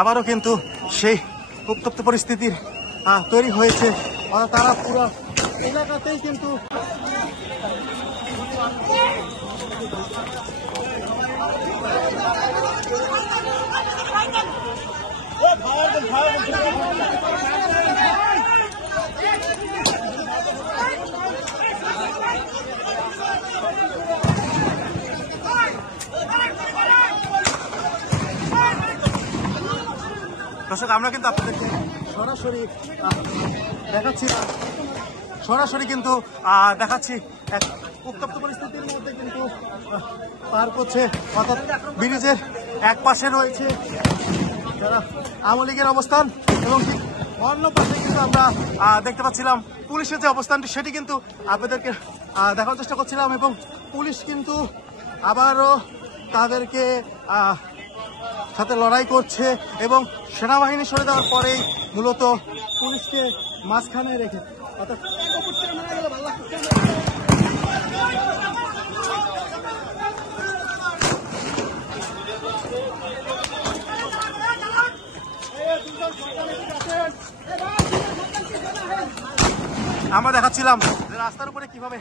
আবারও কিন্তু সেই উত্তপ্ত পরিস্থিতির তৈরি হয়েছে। তারা পুরো এলাকাতেই কিন্তু দর্শক, আমরা কিন্তু আপনাদেরকে সরাসরি দেখাচ্ছি এক উত্তপ্ত পরিস্থিতির মধ্যে কিন্তু পার করছে, অর্থাৎ ব্রিজের এক পাশে রয়েছে যারা আওয়ামী লীগের অবস্থান এবং ঠিক অন্য পাশে কিন্তু আমরা দেখতে পাচ্ছিলাম পুলিশের যে অবস্থানটি, সেটি কিন্তু আপনাদেরকে দেখার চেষ্টা করছিলাম। এবং পুলিশ কিন্তু আবারও তাদেরকে সাথে লড়াই করছে এবং সেনাবাহিনী সরে দেওয়ার পরেই মূলত পুলিশকে মাঝখানে রেখে অর্থাৎ আমরা দেখাচ্ছিলাম যে রাস্তার উপরে কিভাবে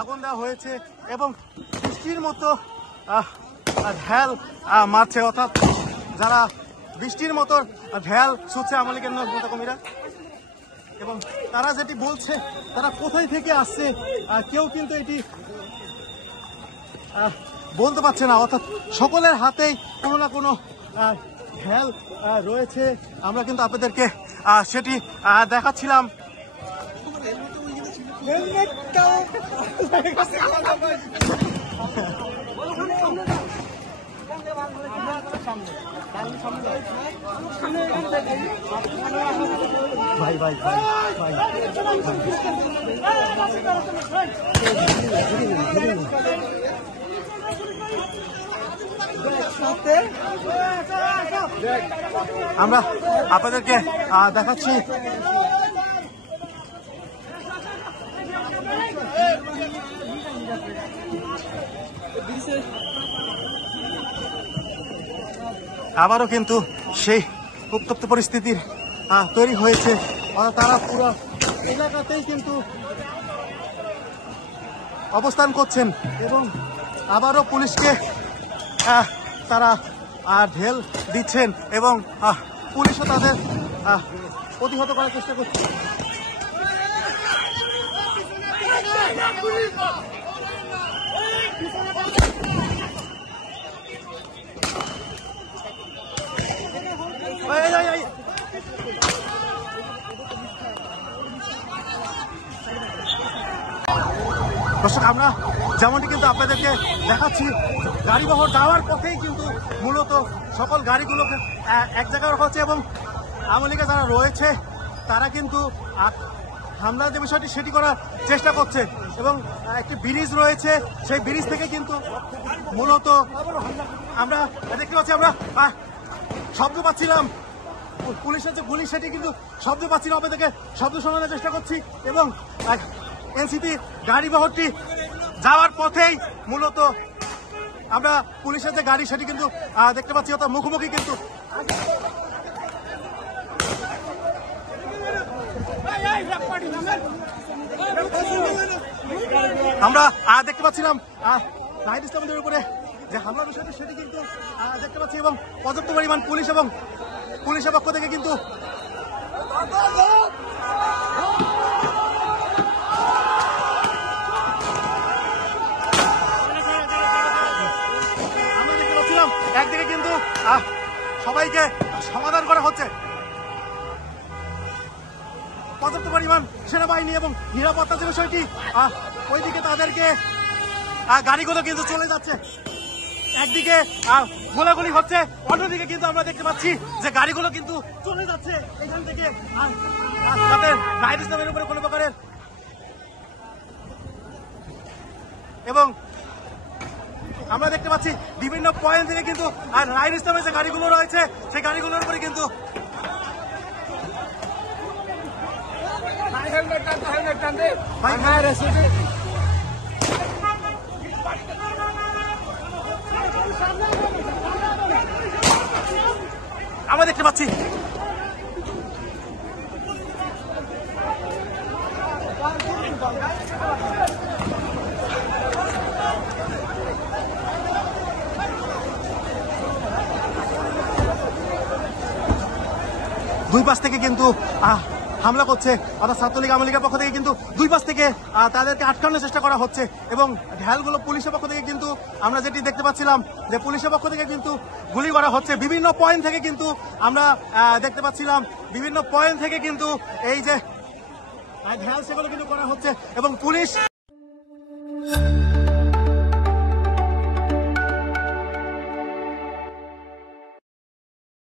আগুন দেওয়া হয়েছে এবং বৃষ্টির মতো ঢেল মারছে, অর্থাৎ যারা বৃষ্টির মতো ঢেল ছুটছে আওয়ামী লীগের নেতাকর্মীরা। এবং তারা যেটি বলছে, তারা কোথায় থেকে আসছে কেউ কিন্তু এটি বলতে পারছে না, অর্থাৎ সকলের হাতেই কোনো না কোনো ঢেল রয়েছে। আমরা কিন্তু আপনাদেরকে সেটি দেখাচ্ছিলাম। ভাই ভাই ভাই ভাই আমরা আপনাদেরকে দেখাচ্ছি আবারও কিন্তু সেই উত্তপ্ত পরিস্থিতির তৈরি হয়েছে। তারা পুরো এলাকাতেই কিন্তু অবস্থান করছেন এবং আবারও পুলিশকে তারা ঢেল দিচ্ছেন এবং পুলিশও তাদের প্রতিহত করার চেষ্টা করছে। দর্শক, আমরা যেমনটি কিন্তু আপনাদেরকে দেখাচ্ছি, গাড়ি বহর যাওয়ার পথেই কিন্তু মূলত সকল গাড়িগুলোকে এক জায়গায় রাখা হচ্ছে এবং আওয়ামী লীগে যারা রয়েছে তারা কিন্তু হামলার যে বিষয়টি সেটি করার চেষ্টা করছে এবং একটি ব্রিজ রয়েছে, সেই ব্রিজ থেকে কিন্তু মূলত আমরা দেখতে পাচ্ছি, আমরা শব্দ পাচ্ছিলাম পুলিশের যে গুলি, সেটি কিন্তু শব্দ পাচ্ছিলাম, আপনাদেরকে শব্দ শোনানোর চেষ্টা করছি। এবং এনসিপি গাড়ি বহরটি যাওয়ার পথেই মূলত আমরা পুলিশের যে গাড়ি সেটি কিন্তু দেখতে পাচ্ছি, অর্থাৎ মুখোমুখি কিন্তু আমরা দেখতে পাচ্ছিলাম নাহিদ ইসলামদের উপরে যে হামলার বিষয়টি সেটি কিন্তু দেখতে পাচ্ছি এবং পর্যাপ্ত পরিমাণ পুলিশ এবং পুলিশের পক্ষ থেকে কিন্তু আমরা দেখতে পাচ্ছিলাম একদিকে কিন্তু সবাইকে সমাধান করা হচ্ছে, পর্যাপ্ত পরিমাণ সেনাবাহিনী এবং নিরাপত্তা যে বিষয়টি, ওইদিকে তাদেরকে গাড়িগুলো কিন্তু চলে যাচ্ছে, একদিকে গোলাগুলি হচ্ছে, অন্যদিকে কিন্তু আমরা দেখতে পাচ্ছি যে গাড়িগুলো কিন্তু চলে যাচ্ছে এখান থেকে, তাদের নাহিদ ইসলামের উপরে কোনো প্রকারের এবং আমরা দেখতে পাচ্ছি বিভিন্ন পয়েন্ট থেকে কিন্তু নাহিদ ইসলামের যে গাড়িগুলো রয়েছে সেই গাড়িগুলোর উপরে কিন্তু আমরা দেখতে পাচ্ছি। দুই পাশ থেকে কিন্তু হামলা করছে, অর্থাৎ ছাত্রলীগ আওয়ামী লীগের পক্ষ থেকে কিন্তু দুই পাশ থেকে তাদেরকে আটকানোর চেষ্টা করা হচ্ছে এবং ঢালগুলো পুলিশের পক্ষ থেকে কিন্তু আমরা যেটি দেখতে পাচ্ছিলাম যে পুলিশের পক্ষ থেকে কিন্তু গুলি করা হচ্ছে। বিভিন্ন পয়েন্ট থেকে কিন্তু আমরা দেখতে পাচ্ছিলাম, বিভিন্ন পয়েন্ট থেকে কিন্তু এই যে ঢাল সেগুলো কিন্তু করা হচ্ছে এবং পুলিশ